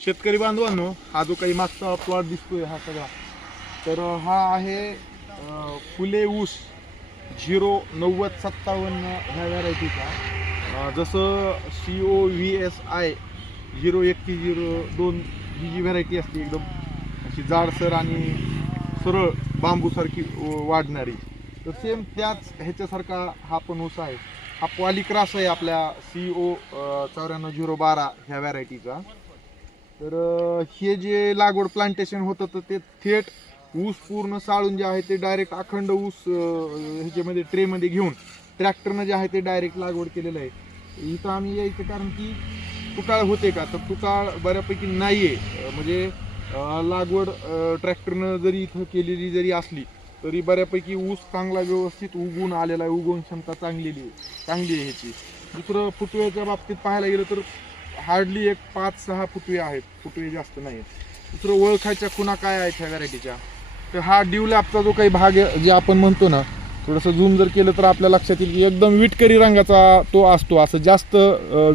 शेतकरी बांधवांनो हा जो काही मागचा प्लॉट दिसतोय हा सगळा. तर हा आहे फुले ऊस झिरो नव्वद सत्तावन्न ह्या व्हरायटीचा. जसं C O V S I zero एकतीस झिरो दोन ही जी व्हरायटी असते एकदम अशी जाडसर आणि सरळ बांबूसारखी व- वाढणारी. तर सेम त्याच ह्याच्यासारखा हा पण ऊस आहे. हा पॉलिक्रास आहे आपल्या सी ओ चौऱ्याण्णव झिरो बारा ह्या व्हरायटीचा. तर हे जे लागवड प्लांटेशन होतं तर ते थेट ऊस पूर्ण साळून जे आहे ते डायरेक्ट अखंड ऊस ह्याच्यामध्ये ट्रेमध्ये घेऊन ट्रॅक्टरनं जे आहे ते डायरेक्ट लागवड केलेलं आहे. इथं आम्ही यायचं कारण की तुकाळ होते का? तर तुकाळ बऱ्यापैकी नाही आहे म्हणजे लागवड ट्रॅक्टरनं जरी इथं केलेली जरी असली तरी बऱ्यापैकी ऊस चांगला व्यवस्थित उगून आलेला आहे. उगवण क्षमता चांगलेली आहे. चांगली आहे ह्याची. दुसरं फुटव्याच्या बाबतीत पाहायला गेलं तर हार्डली एक पाच सहा फुटवे आहेत. फुटवे जास्त नाही दुसरं ओळखायच्या खुणा काय आहेत ह्या व्हरायटीच्या? तर हा ड्यूलॅपचा जो काही भाग आहे जे आपण म्हणतो ना थोडंसं झूम जर केलं तर आपल्या लक्षात येईल की एकदम विटकरी रंगाचा तो असतो. असं जास्त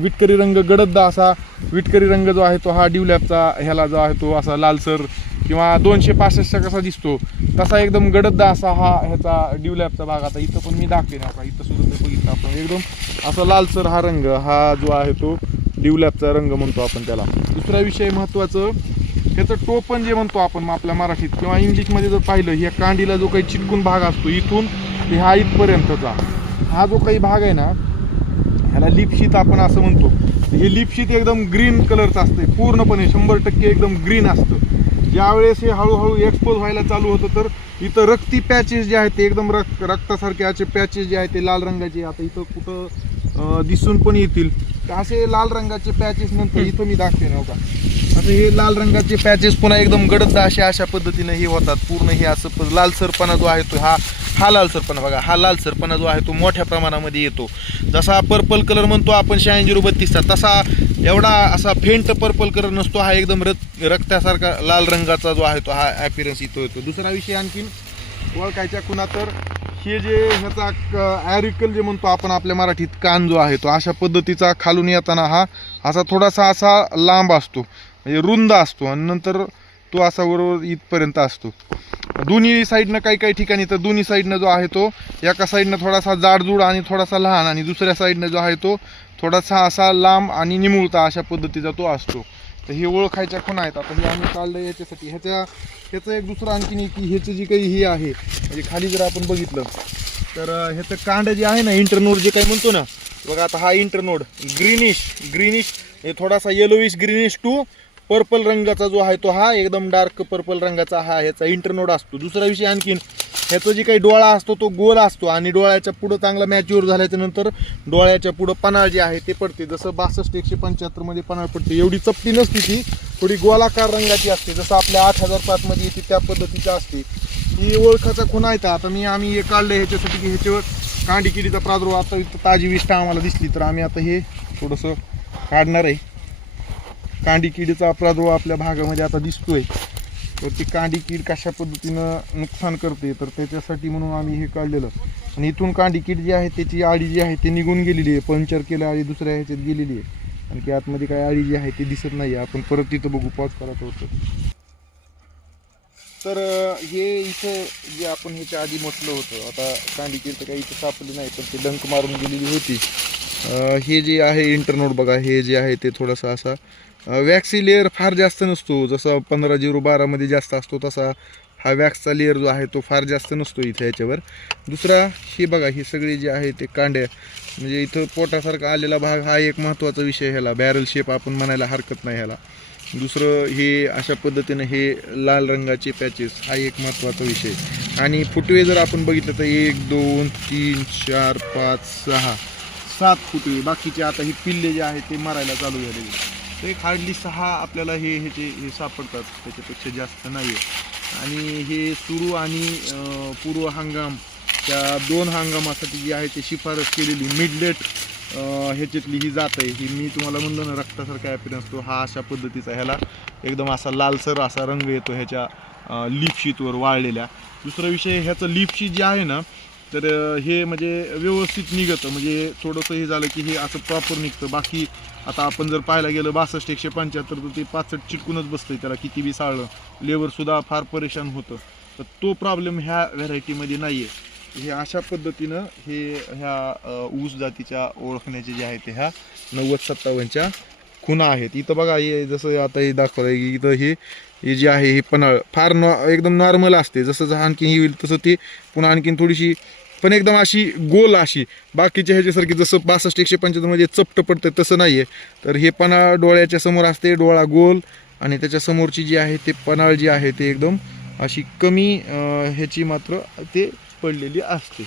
विटकरी रंग गडद्दा असा विटकरी रंग जो आहे तो हा ड्यूलॅपचा ह्याला जो आहे तो असा लालसर किंवा दोनशे पासष्टचा कसा दिसतो तसा एकदम गडद असा हा ह्याचा ड्यूलॅपचा भाग. आता इथं पण मी दाखवेन. आता इथं सुद्धा बघितलं आपण. एकदम असा लालसर हा रंग हा जो आहे तो ड्यूलॅपचा रंग म्हणतो आपण त्याला. दुसरा विषय महत्त्वाचं ह्याचं टोपण जे म्हणतो आपण आपल्या मराठीत किंवा इंग्लिशमध्ये जर पाहिलं ह्या कांडीला जो काही चिटकून भाग असतो इथून ते हा इथपर्यंतचा. हा जो काही भाग आहे ना ह्याला लिपशीत आपण असं म्हणतो. हे लिपशीत एकदम ग्रीन कलरचं असतं पूर्णपणे शंभर टक्के एकदम ग्रीन असतं. ज्यावेळेस हे हळूहळू एक्सपोज व्हायला चालू होतं तर इथं रक्ती पॅचेस जे आहेत ते एकदम रक्त रक्तासारखे असे पॅचेस जे आहेत ते लाल रंगाचे आता इथं कुठं दिसून पण येतील. तर असे लाल रंगाचे पॅचेस नंतर इथं मी दाखवे ना का? आता हे लाल रंगाचे पॅचेस पुन्हा एकदम गडद असे अशा पद्धतीने हे होतात. पूर्ण हे असं लालसरपणा जो आहे तो हा हा लालसरपणा बघा हा लालसरपणा जो आहे तो मोठ्या प्रमाणामध्ये येतो. जसा पर्पल कलर म्हणतो आपण शहाऐंशी बत्तीसचा तसा एवढा असा फेंट पर्पल कलर नसतो हा एकदम रक्त रक्तासारखा लाल रंगाचा जो आहे तो हा ॲपिरन्स इथं येतो. दुसरा विषय आणखीन ओळखायच्या खुणा तर हे जे ह्याचा ॲरिकल जे म्हणतो आपण आपल्या मराठीत कान जो आहे तो अशा पद्धतीचा खालून येताना हा असा थोडासा असा लांब असतो. म्हणजे रुंद असतो आणि नंतर तो असा बरोबर इथपर्यंत असतो. दोन्ही साईडनं काही काही ठिकाणी तर दोन्ही साईडनं जो आहे तो एका साईडनं थोडासा जाडजूड आणि थोडासा लहान आणि दुसऱ्या साईडनं जो आहे तो थोडासा असा लांब आणि निमुळता अशा पद्धतीचा तो असतो. तर हे ओळखायच्या खुणा आहेत. आता हे आम्ही काढलं याच्यासाठी. ह्याच्या ह्याचं एक दुसरं आणखीन आहे की ह्याचं जी काही हे आहे म्हणजे खाली जर आपण बघितलं तर ह्याचं कांड जे आहे ना इंटरनोड जे काही म्हणतो ना बघा आता हा इंटरनोड ग्रीनिश ग्रीनिश हे थोडासा येलोविश ग्रीनिश टू पर्पल रंगाचा जो आहे तो हा एकदम डार्क पर्पल रंगाचा हा ह्याचा इंटरनोड असतो. दुसरा विषय आणखीन ह्याचा जे काही डोळा असतो तो गोल असतो आणि डोळ्याच्या पुढं चांगला मॅच्युअर झाल्याच्यानंतर डोळ्याच्या पुढं पन्हाळ जे आहे ते पडते. जसं बासष्ट एकशे पंच्याहत्तरमध्ये पन्हाळ पडते एवढी चपटी नसते ती थोडी गोलाकार रंगाची असते. जसं आपल्या आठ हजार पाचमध्ये येते त्या पद्धतीची असते. ही ओळखाचा खूण आहे आता मी आम्ही हे काढलं ह्याच्यासाठी की ह्याच्यावर कांडी किडीचा प्रादुर्भाव आता इथं ताजी विष्ठा आम्हाला दिसली तर आम्ही आता हे थोडंसं काढणार आहे. कांडी किडीचा प्रादुर्भाव आपल्या भागामध्ये आता दिसतोय. तर ती कांडी कीड कशा पद्धतीनं नुकसान करते तर त्याच्यासाठी म्हणून आम्ही हे काढलेलं. आणि इथून कांडी कीड जी आहे त्याची आळी जी आहे ती निघून गेलेली आहे. पंक्चर केलं आळी दुसऱ्या ह्याच्यात गेलेली आहे. आणखी आतमध्ये काय आळी जी आहे ती दिसत नाही आपण परत तिथं बघू पॉज करायचं होतं तर हे इथं जे आपण ह्याच्या आधी म्हटलं होतं आता कांडी तर काही इथं सापडली नाही पण ते डंक मारून गेलेली होती. हे जे आहे इंटरनोट बघा हे जे आहे ते थोडासा असा वॅक्सी लेअर फार जास्त नसतो. जसा पंधरा झिरो बारामध्ये जास्त असतो तसा. हा वॅक्सचा लेअर जो आहे तो फार जास्त नसतो इथं याच्यावर. दुसरा हे बघा हे सगळी जे आहे ते कांड्या. म्हणजे इथं पोटासारखा आलेला भाग हा एक महत्त्वाचा विषय ह्याला. बॅरल शेप आपण म्हणायला हरकत नाही ह्याला. दुसरं हे अशा पद्धतीनं हे लाल रंगाचे पॅचेस हा एक महत्त्वाचा विषय. आणि फुटवे जर आपण बघितलं तर एक दोन तीन चार पाच सहा सात फुटवे. बाकीचे आता हे पिल्ले जे आहेत ते मारायला चालू झालेले. तर एक हार्डली सहा आपल्याला हे ह्याचे हे सापडतात त्याच्यापेक्षा जास्त नाही आहे आणि हे सुरू आणि पूर्व हंगाम त्या दोन हंगामासाठी जी आहे ते शिफारस केलेली मिडलेट ह्याच्यातली ही जात आहे. ही मी तुम्हाला म्हणलं ना रक्तासारखा ॲपिरन्स तो हा अशा पद्धतीचा ह्याला एकदम असा लालसर असा रंग येतो ह्याच्या लिपशीतवर वाळलेल्या. दुसरा विषय ह्याचं लीफ जे आहे ना तर हे म्हणजे व्यवस्थित निघतं. म्हणजे थोडंसं हे झालं की हे असं प्रॉपर निघतं. बाकी आता आपण जर पाहायला गेलं बासष्ट एकशे पंच्याहत्तर तर ते पाचट चिटकूनच बसतंय. त्याला किती बी साळलं लेवरसुद्धा फार परेशान होतं. तर तो प्रॉब्लेम ह्या व्हरायटीमध्ये नाही आहे हे अशा पद्धतीनं हे ह्या ऊस जातीच्या ओळखण्याचे जे आहे ते ह्या नव्वद सत्तावन्नच्या खुणा आहेत इथं बघा हे जसं आता हे दाखवलं आहे की इथं हे ही जे आहे हे पन्हाळ फार नॉ एकदम नॉर्मल असते. जसं जसं आणखी ही होईल तसं ती पुन्हा आणखीन थोडीशी पण एकदम अशी गोल अशी. बाकीच्या ह्याच्यासारखी जसं बासष्ट एकशे पंच्याहत्तरमध्ये चपट पडतं तसं नाही आहे तर हे पन्हाळ डोळ्याच्या समोर असते डोळा गोल. आणि त्याच्यासमोरची जी आहे ते पन्हाळ जी आहे ते एकदम अशी कमी ह्याची मात्र ते पडलेली असते.